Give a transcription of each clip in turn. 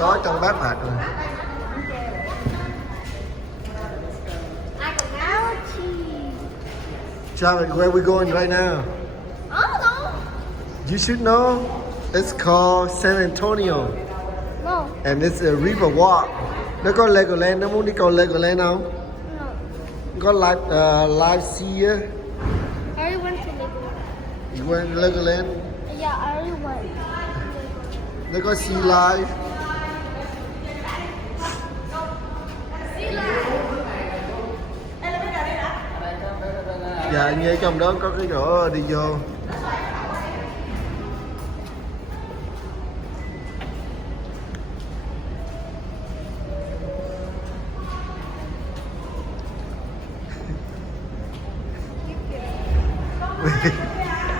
có trong bát phạt rồi. Travis, where we going right now? You should know. It's called San Antonio. No. And it's a river walk. Nó có Legoland, nó muốn đi coi Legoland không? No. Có live sea. I already went to Legoland. You went to Legoland? Yeah, I already went. Nó có sea live. Dạ, như trong đó có cái chỗ đi vô.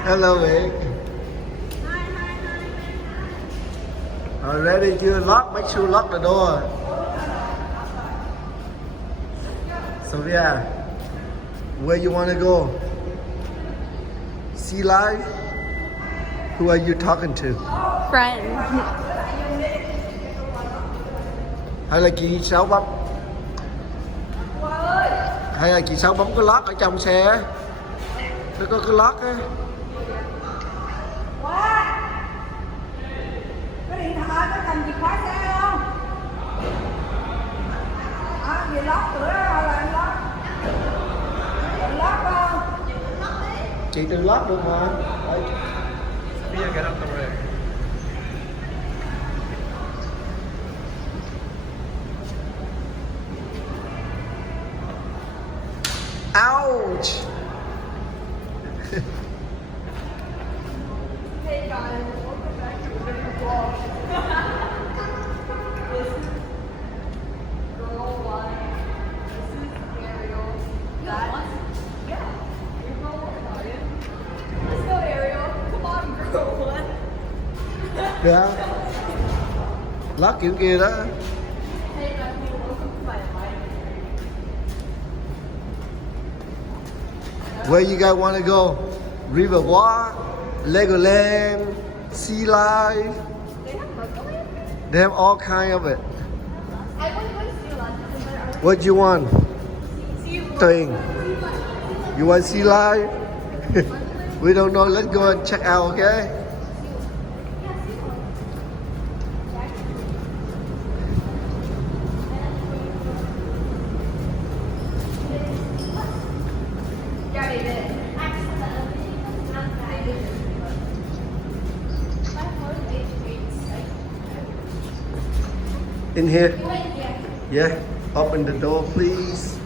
Hello Vic. Ready chưa? Lock, make sure lock the door. Sophia, where you want to go? Sea life? Who are you talking to? Friend. Hay là chị Sáu bấm? Hay là chị Sáu bấm cái lock ở trong xe á? Nó có cái lock á. Có điện thoại có cầm chìa khóa xe không? Gì lót cửa đó rồi là anh lót. Anh lót không? Chị tự lock được mà. Sophia, get up the way. Ouch! Hey guys, welcome back to a different vlog. This is girl one. This is Ariel. Yeah. You're girl one, are you? Let's go, Ariel. Come on, girl one. Dạ. Lock kiểu kia đó. Hey, Matthew, welcome to my life. Where you guys want to go? River walk, Legoland, sea life. They have Legoland? They have all kind of it. I want to go to Sea Life because there are What you want? sea life. Thing. You want sea life? We don't know. Let's go and check out, okay? Yeah, they did. In here? Yeah. Open the door, please.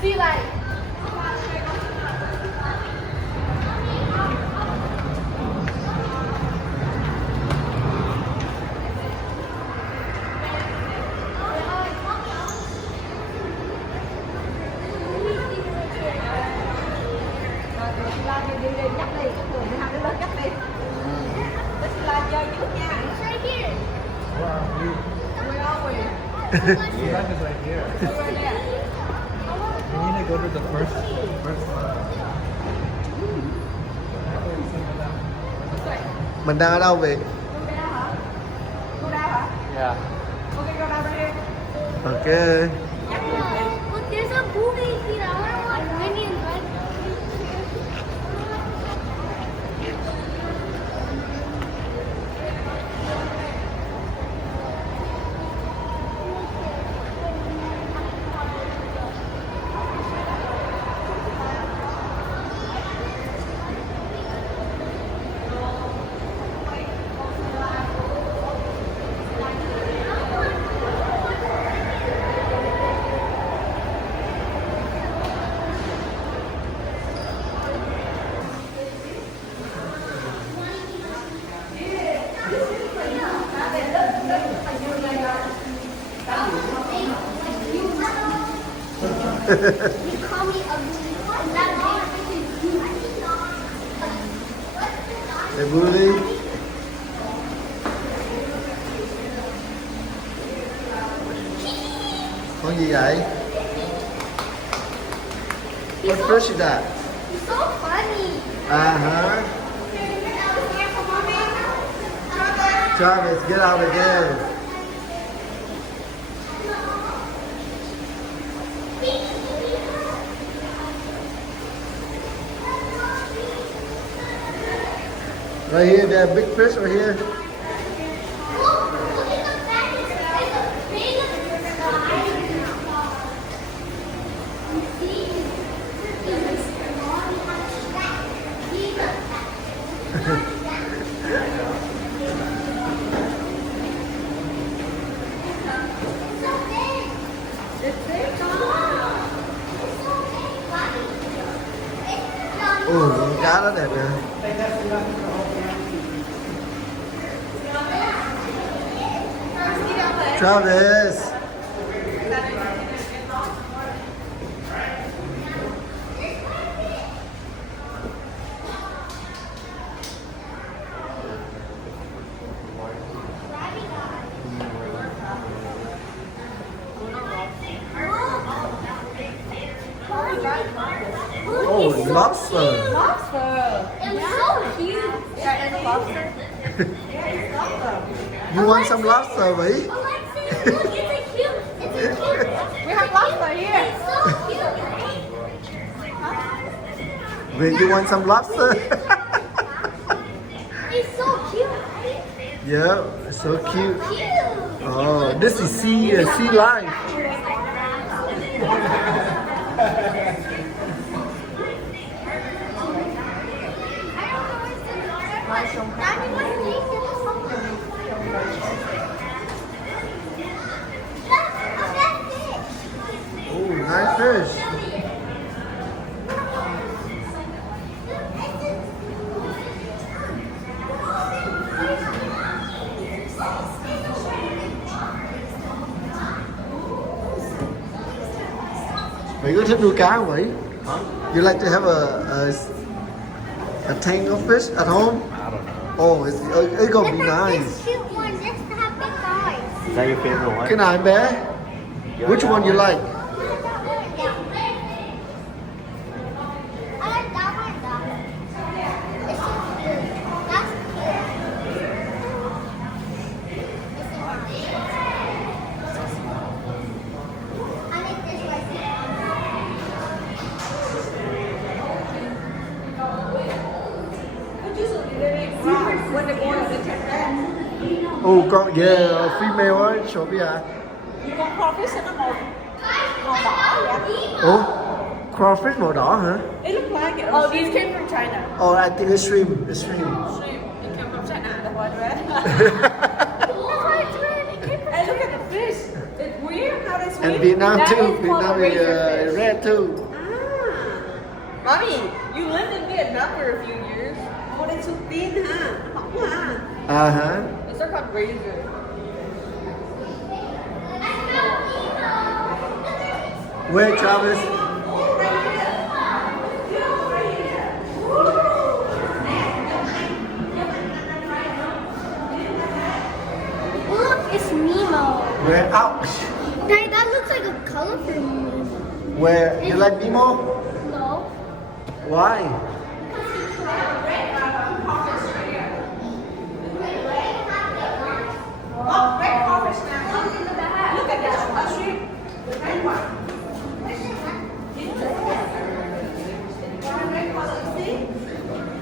Sea life. Nhắc đi, thường thì hai đứa lớn nhắc đi. Let's là chơi trước nha. Right here. Where are you? Where are we? Sea life is right here. We're there. You need to go to the first one. Mình đang ở đâu vậy? Go down hả? Go down hả? Yeah. Okay, go down right here. Okay. Look, there's a movie here. I want to watch Minions, right? You call me ugly. Hey, Bully. Con gì vậy? What fish is that? so funny. Uh-huh. Travis, get out again. Right here, that big fish right here. Ồ, con cá đó đẹp nè. Travis. Oh, lobster. Lobster. It's so cute. Yeah, it's a lobster. You want some lobster, buddy? Alexis, look, it's a cute. It's a cute. We have lobster here. It's so cute, right? Wait, you want some lobster? It's so cute, right? Yeah, it's so cute. Cute. Oh, this is sea life. Daddy, what's this? Oh, nice fish. Mày có thích nuôi cá không vậy? You like to have a tank of fish at home? I don't know. Oh, it's gonna be nice. This cute one just to have big eyes. Is that your favorite one? Cái nào em bé? Which one you like? I like that one, though. It's so cute. That's cute. I like this one. When they go on the internet. Oh, con yeah, female ấy, số bây giờ. Con crawfish nó màu đỏ vậy. Ủa, crawfish màu đỏ hả? It looked like it. Oh, these came from China. Oh, I think it's shrimp. It's shrimp. Shrimp. It came from China. That's why it's red. That's why it's red. It came from And look at the fish. It's weird how they swim. And Vietnam That too. is called Vietnam a is razorfish. red too. Mommy, you lived in Vietnam for a few years. Oh, they so thin, huh? Mỏng à? Uh-huh. Those are called razor. Where, Travis? Look, it's Nemo. Where? Ouch. Daddy, that looks like a colorful Nemo. Where? You like Nemo? No. Why? Oh, red crawfish now. Look in the back. Look at that. A shrimp. The red one.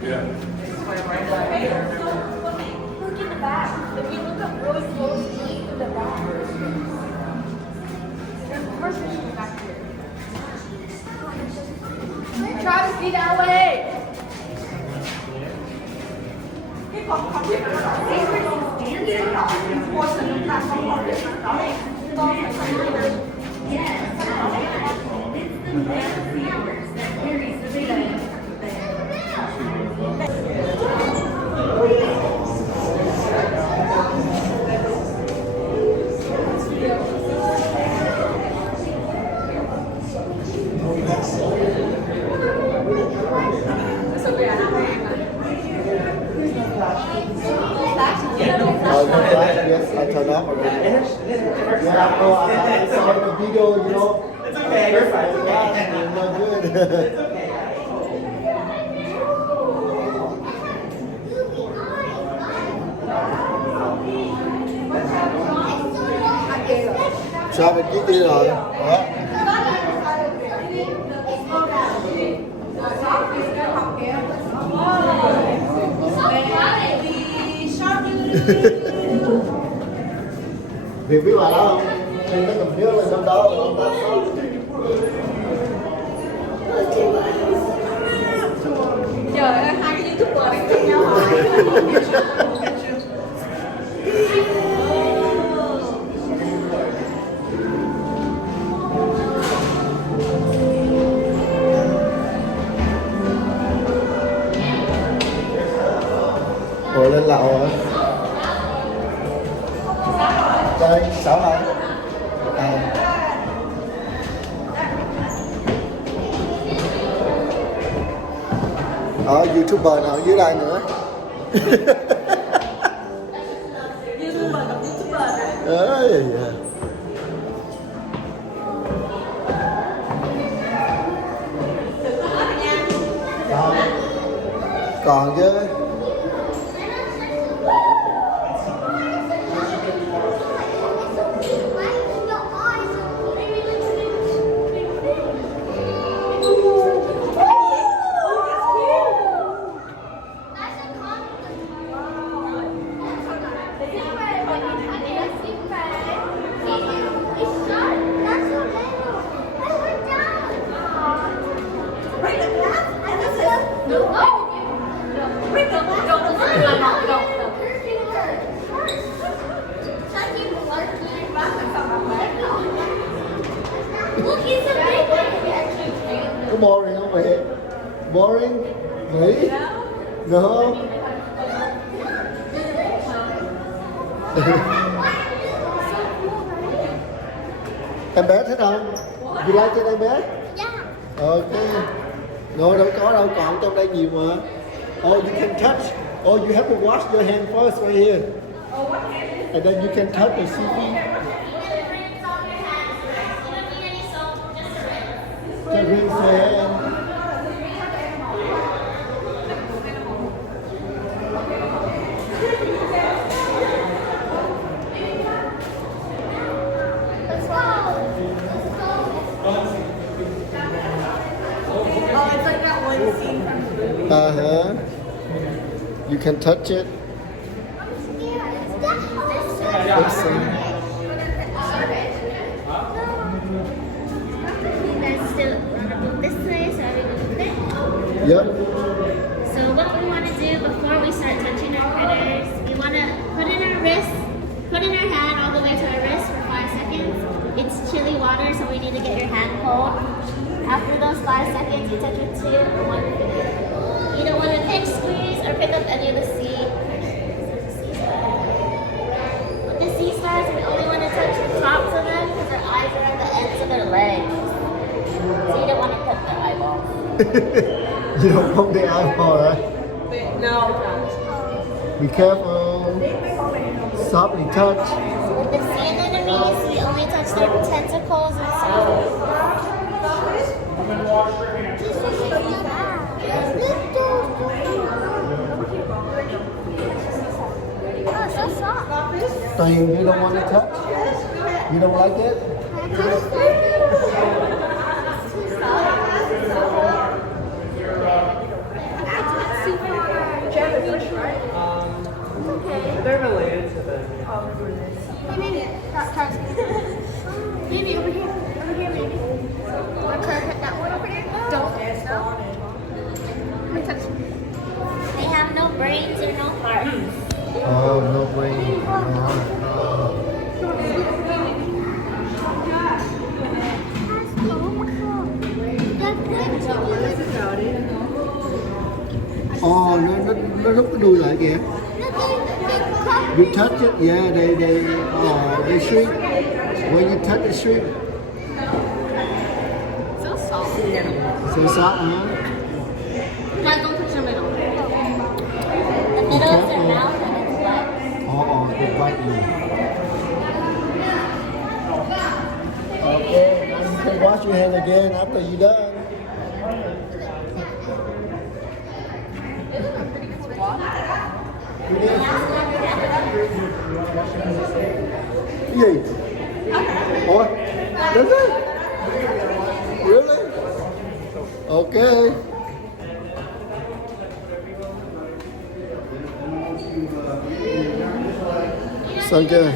Yeah. Look in the back. If you look up really closely in the back. There's more fish in the back here. Travis, be that way. Cái con biết nó đỏ. Một phần là con biết nó đỏ. Con phải không biết. Oh, no flash. Yes, I turned off already. Yeah, no, I saw the video, you know. It's okay, you're fine. It's not good. Sao mình chiếc đi rồi. Đó. Vì biết bà đó không? Nên nó cầm nước lên trong đó rồi ông ta sót. Trời ơi, hai cái YouTuber đang chụp nhau hoài. Rồi lên lầu hả? Chơi, sao hả? À. YouTuber nào dưới đây nữa? YouTuber gặp YouTuber này. Ơi, còn chứ. Có boring không vậy? Boring? Nghĩ? No? Em bé thích không? You like it em bé? Yeah. Ok. No, đâu có đâu, còn trong đây nhiều mà. Oh, you can touch. Oh, you have to wash your hand first right here. And then you can touch the seaweed. To rinse your hand. Let's go. Oh, it's like that one scene from the movie. Uh-huh. You can touch it. Let's see. Still want to move this way, so we move it. Yep. So what we want to do before we start touching our critters, we want to put in our wrist, put in our hand all the way to our wrist for 5 seconds. It's chilly water, so we need to get your hand cold. After those 5 seconds, you touch with 2 or 1 finger. You don't want to pinch, squeeze, or pick up any of the sea. With the sea stars, we only want to touch the tops of them because their eyes are at the ends of their legs. So you don't want to cut their eyeballs. You don't want the eyeball, right? No. Be careful. Softly touch. With the sea anemones, we only touch their tentacles and so. Oh, so soft. Thing you don't want to touch? You don't like it? They're related to the. Maybe over here. Over here, maybe. Want to cut that one over there? Don't. Let me touch. They have no brains or no hearts. Oh, no brain. Oh, nó rút cái đuôi lại kìa. You touch it, yeah, they shrink. When you touch it, shrink. So soft. So soft, huh? Guys, don't touch your middle. The middle is their mouth and it's wet. Oh, they bite you. Okay, now you can wash your hand again after you're done. Cái gì? Oh, does it? Really? Okay. Xong chưa?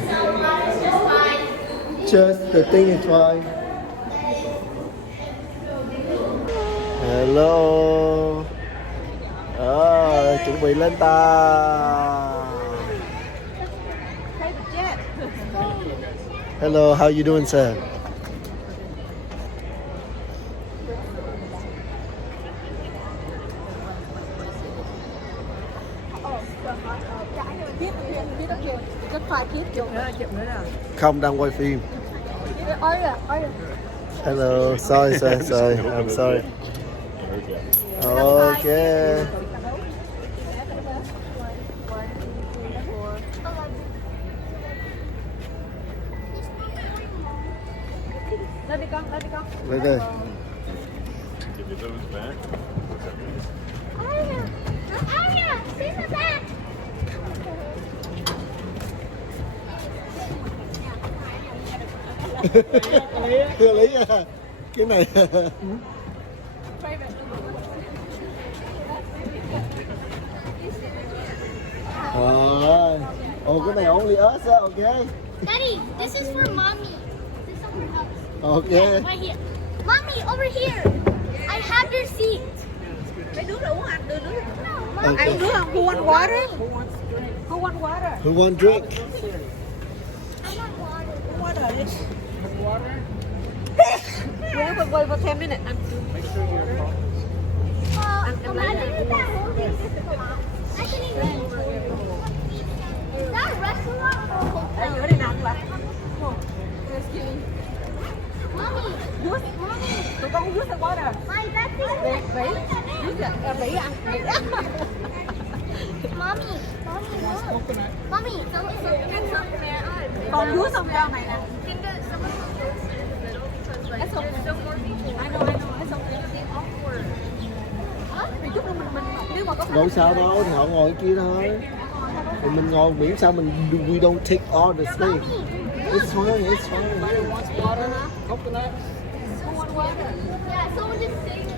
Just the thing is fine. Hello. Chuẩn bị lên tàu. Hello, how you doing, sir? Không, đang quay phim. Hello, sorry, I'm sorry. Okay. Lên đây. Give you those back. Aria, see the back. Lấy cái này. Cái này only us, okay? Daddy, this is for mommy. This is for us. Okay. Right here. Mommy, over here. I have your seat. Mấy đứa đâu uống ăn đưa đứa. Okay. Ăn đứa không? Who want water? Who want water? Who want drink? I want water. Water. Wait for 10 minutes. Imagine if that whole thing just come out. I can even. Is that a restaurant or a Ở hotel? giữa đây nằm là. Mommy, mommy, Tụi con uống nước water. my that's it. Vĩ, Vĩ ăn. Mommy, look. Mommy, Con uống xong ra này nè. It's okay. I know. It's okay. Vì chút nữa mình nếu mà có Đâu sao đâu, thì họ ngồi kia thôi. Thì mình ngồi miễn sao mình we don't take all the space. It's fine. Coconut. Yeah, someone just saying it.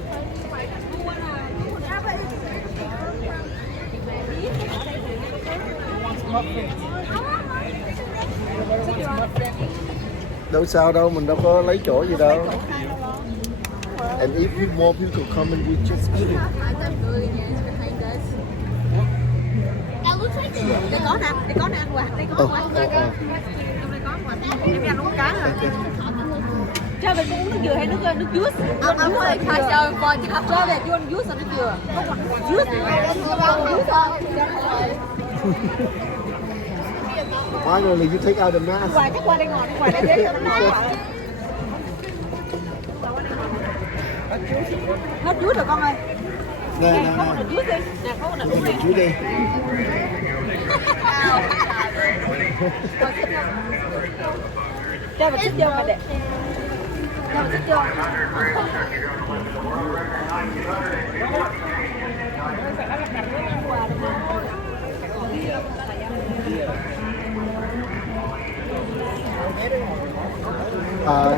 Đâu sao đâu, mình đâu có lấy chỗ gì đâu. And if you more people come and we just eat it. That looks like Đây có nè ăn quà. Đây có quà. Trong đây có quà. Em đi ăn uống cá rồi. Cho về con uống nước dừa hay nước juice? Cho về you want juice or nước dừa? Có quà juice. Finally, you take out the mask. Quà chắc qua đây ngồi, quà đây để cho nó ngon. Hết juice rồi con ơi. Nè, Có một juice đi. Nè, có một nè, juice đi. chú đi. Cho vào xích vô mà để. Cho vào xích vô.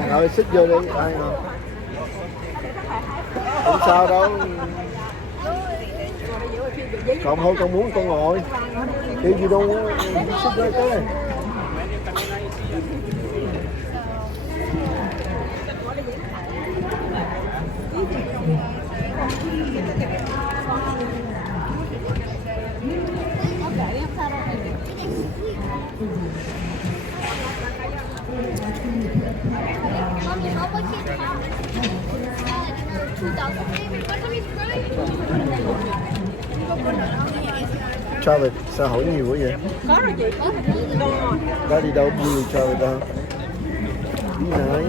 Rồi xích vô đi, ai không? Không sao đâu. Còn thôi con muốn con ngồi. Đi gì đâu, xích vô cái. Mommy, how much is it? 2,000 maybe. What can we try? Travis, sao hỏi nhiều quá vậy? Có rồi chị. Ngon. Đã đi đâu vui Travis đâu? Đi này.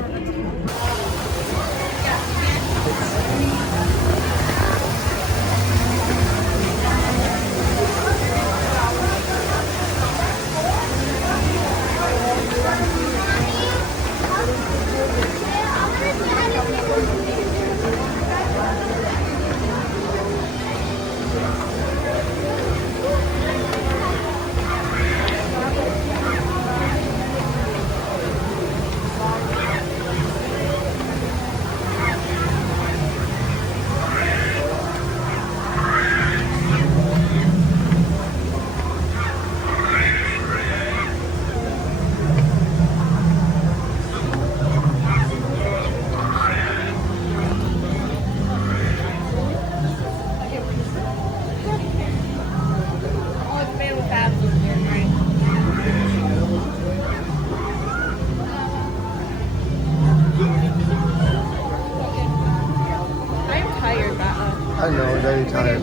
I know, very tired.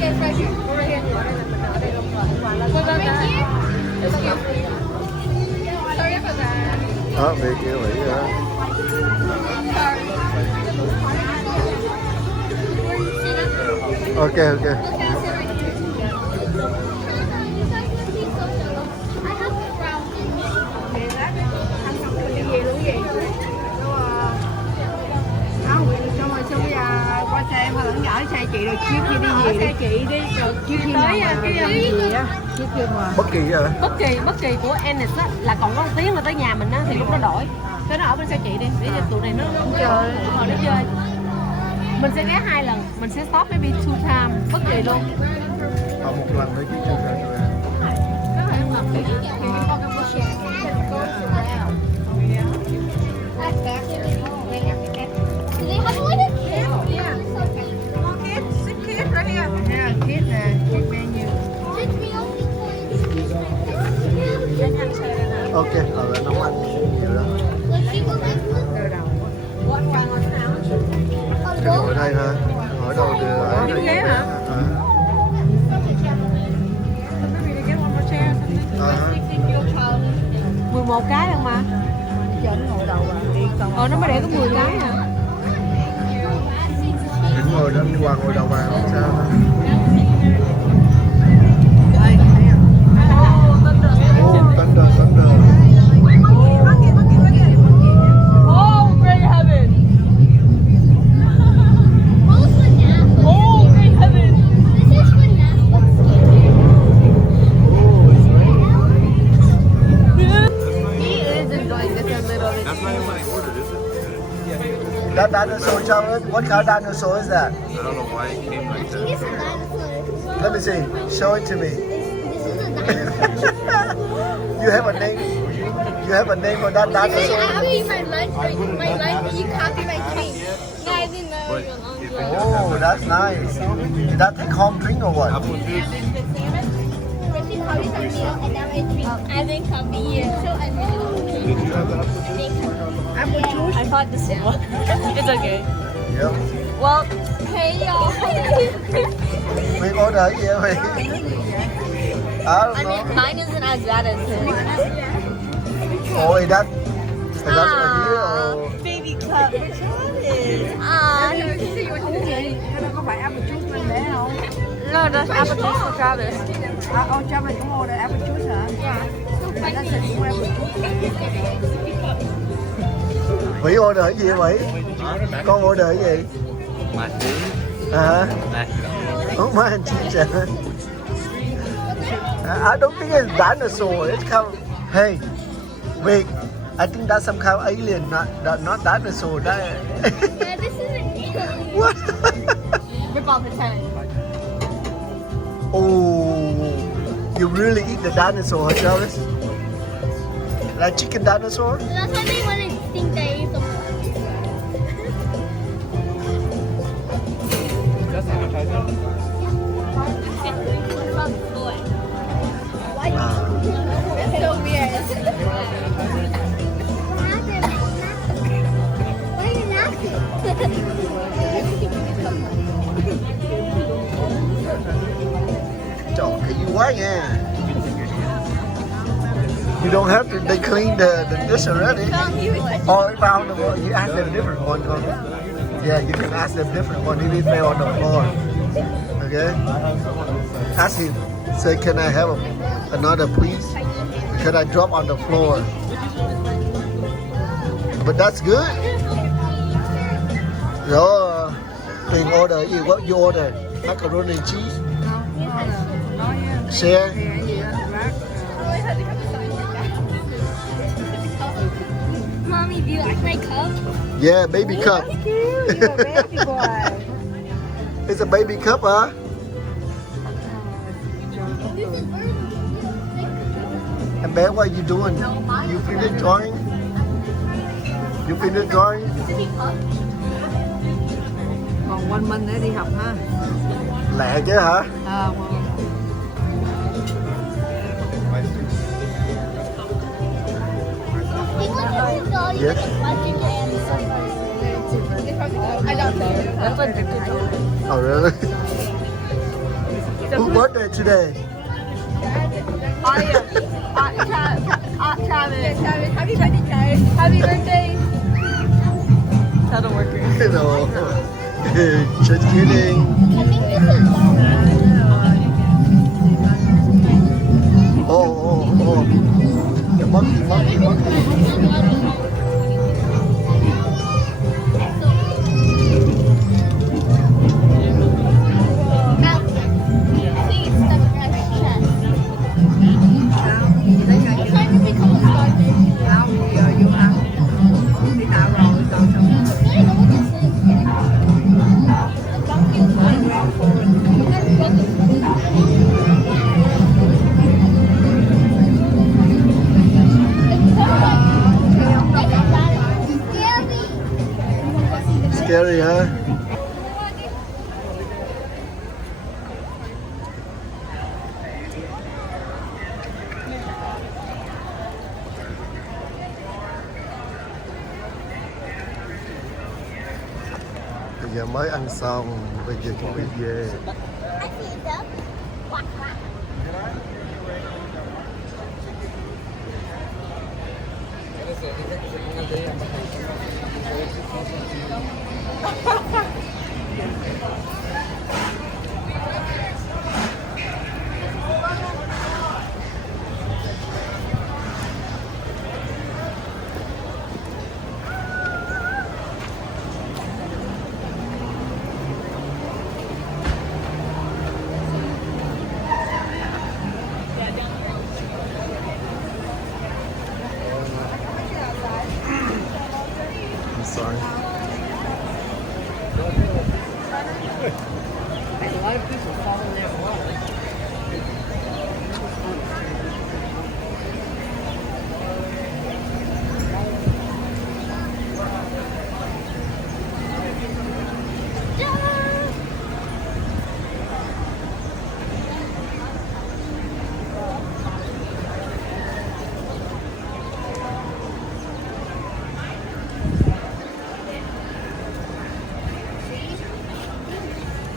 Yes, right here. Over here. Sorry for that. Bị kiểu vậy hả? Ok, ok. Qua xe em ở xe chị rồi chiếc kia đi về xe chị đi rồi chiếc kia tới cái gì á chiếc kia mà Bất kỳ hả? bất kỳ của Ennis á là còn có 1 tiếng là tới nhà mình á thì lúc đó đổi cái nó ở bên xe chị đi để cho tụi này nó chơi nó chơi mình sẽ ghé 2 lần mình sẽ stop maybe 2 times bất kỳ luôn Một lần thôi chứ chưa ra rồi. Do they have like a kid? Yeah, kids right here. Yeah, kids menu. Kids meal? Ok, là nấu ăn nhiều đó. Let's see what they put. Ngồi đây hả? Ngồi đâu được ở đây. Ghế hả? Hả? 11 cái không mà nó mới để có 10 cái à Đừng ngồi đó, đi qua ngồi đầu bàn không sao đâu. Thunder. Oh, great heaven! Who's for now? Oh, great heaven! This is for now. He is enjoying this a little bit. That's not even what I ordered, is it? That dinosaur, Charlotte, what kind of dinosaur is that? I don't know why it came like that. It's a dinosaur. Let me see. Show it to me. This is a dinosaur. You have a name? You have a name for that dinosaur? Copy my lunch, you copy my treat. Yeah, I didn't know But it was on. if they just have Oh, that's nice. Did that take home drink or what? apple juice, She copies my meal and now my treat. I didn't copy you. So I did you have the apple juice? I thought this one. It's okay. Yep. Well, Hey y'all. Mình order gì vậy? I don't know. mine isn't as bad as his. Oh, is that over here or? Baby cup for Travis. Nó có phải apple juice bên đấy không? No, that's apple juice for Travis. Travis cũng order apple juice hả? Yeah. That's it, cũng apple juice. Vĩ order cái gì vậy? Con order cái gì? My food? Hả? Mac. Oh, mac and cheese. I don't think it's dinosaur. It's kind of, hey, wait. I think that's some kind of alien, not dinosaur. That, Yeah, this is an alien. what? Rip off his head. Oh, you really eat the dinosaur, Travis? Like chicken dinosaur? That's why they want to think they ate the Just appetizer? It's so weird. Why are you laughing? Trời, you white, yeah. You don't have to, they clean the dish already. Or if I don't know, you ask them different one. Yeah, you can ask them different one if they on the floor. Okay? Ask him, say, can I have another please? Because I drop on the floor. But that's good. So, thing order, what you order? Macaroni and cheese? Share? Mommy, do you like my cup? Yeah, baby cup. Baby boy. It's a baby cup, huh? And man, what are you doing? You finished drawing? You finished drawing? Còn quanh mình để đi học ha. Lẹ chứ hả? He wants to go Yes. watching the I don't know. That's what Oh, really? Whose birthday today? Travis. Happy birthday, Travis. Happy birthday. That'll work. You know. Just kidding. I think this is long. Oh. The monkey. Scary, huh? Bây giờ mới ăn xong, bây giờ chuẩn bị về. I see them. Quack, quack. I'm sorry. A lot of people fall in that water.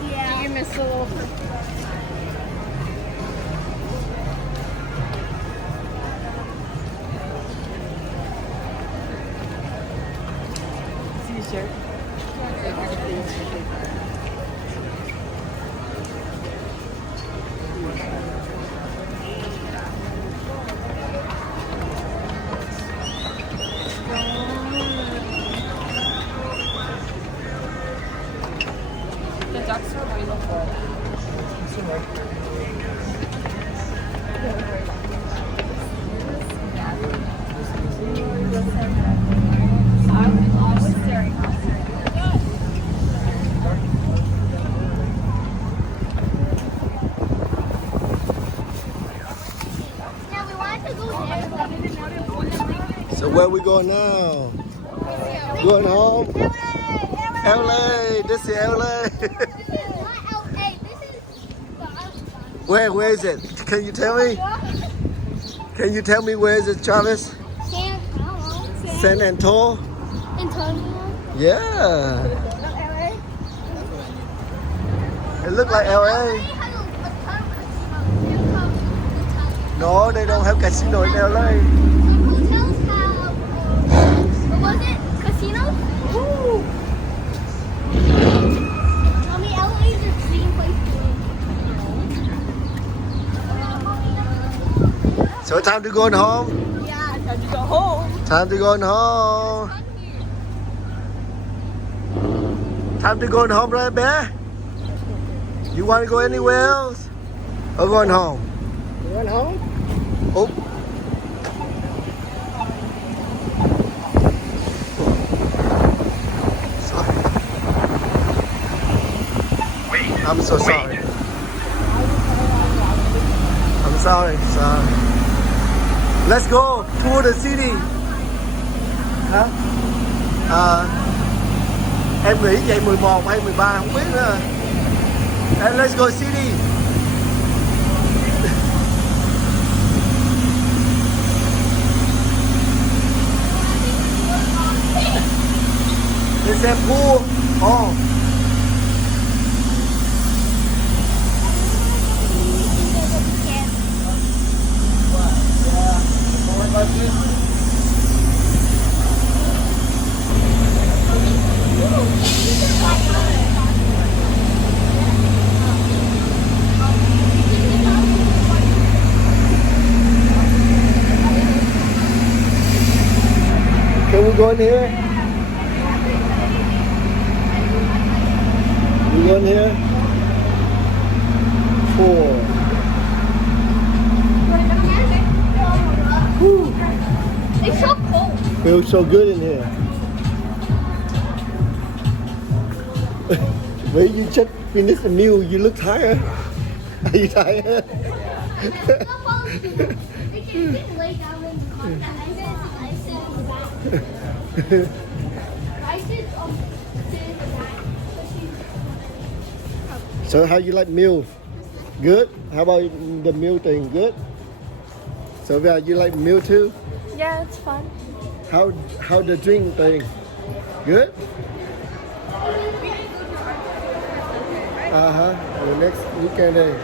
Yeah. You missed a little. T-shirt. The ducks are way before Now we wanted to go there. So where we going now? Going home? LA. This is LA. This is not LA. This is the other side. Where is it? Can you tell me? Can you tell me where is it, Travis? San Antonio? Antonio. Yeah. It look like LA. No, they don't have casino in LA. Hotels have, what was it? Casinos? I mean, LA is a dream place to live. So time to go home? Yeah, time to go home. Time to go home. Time to go home, right, Bear? You want to go anywhere else? Or going home? Going home? Oh. Sorry. I'm so sorry. I'm sorry. Let's go tour the city. Hả? Em nghĩ vậy 11 hay 13 không biết nữa. And let's go city. Let's said pool. Oh. Can we go in here? We go in here? 4. It's so cold. Feels so good in here. Well, you just finished the meal. You look tired. Are you tired? We can lay down in the car. I sit in the back. I sit in the back. So how you like meal? Good? How about the meal thing? Good? So you like meal too? Yeah, it's fun. How the drink thing? Good? The next weekend day.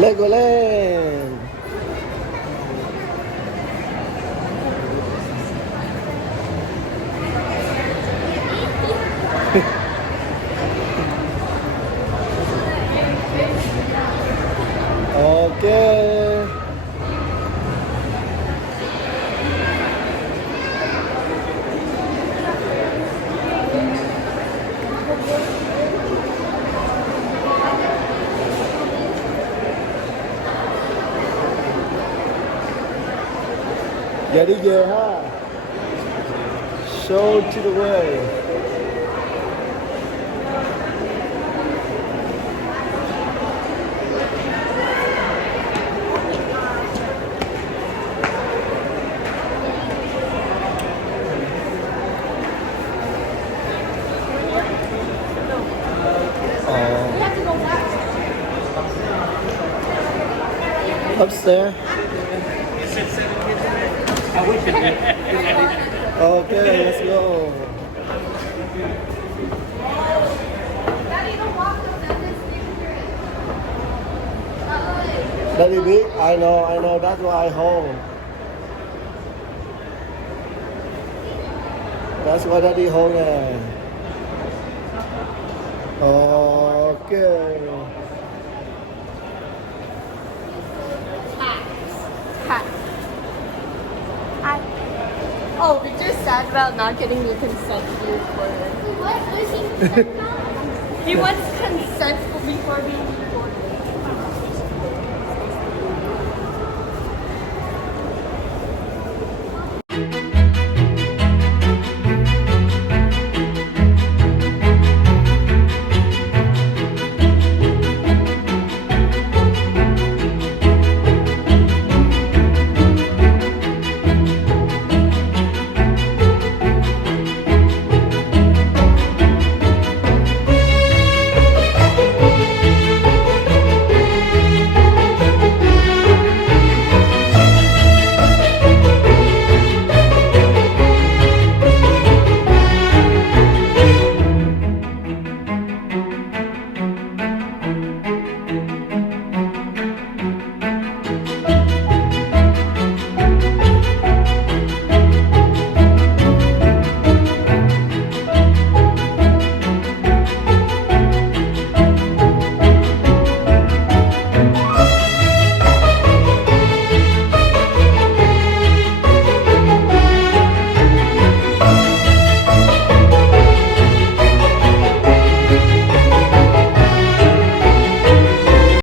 Legoland. Okay. Dạ đi về ha. Show to the way. Upstairs. Okay, let's go. Daddy big? I know, that's why I hold. That's why Daddy hold it. Okay. Oh, we just sad about not getting the consent before. What? What is he? He wants consent before being recorded.